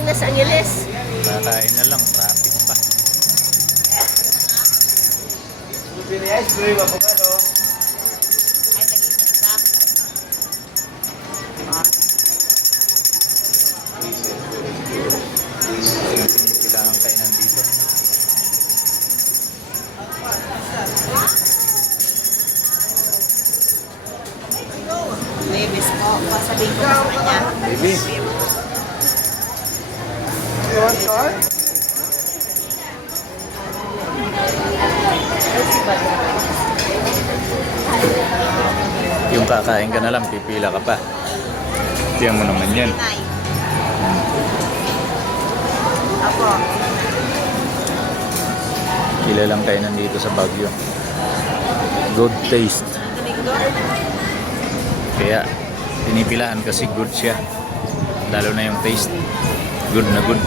parang nasa Angeles. Kakain na lang, traffic pa. Ay, tag-isa-isa. Kailangan kayo nandito. Babies po. Sabihin ko sa kanya. Baby. You want car? Yung kakain ka na lang, pipila ka pa. Tiyan mo naman yan. Nay. Apo. Kilalang kayo nandito sa Baguio. Good taste. Domingo. Kaya pinipilaan kasi good siya. Lalo na yung taste. Good na good.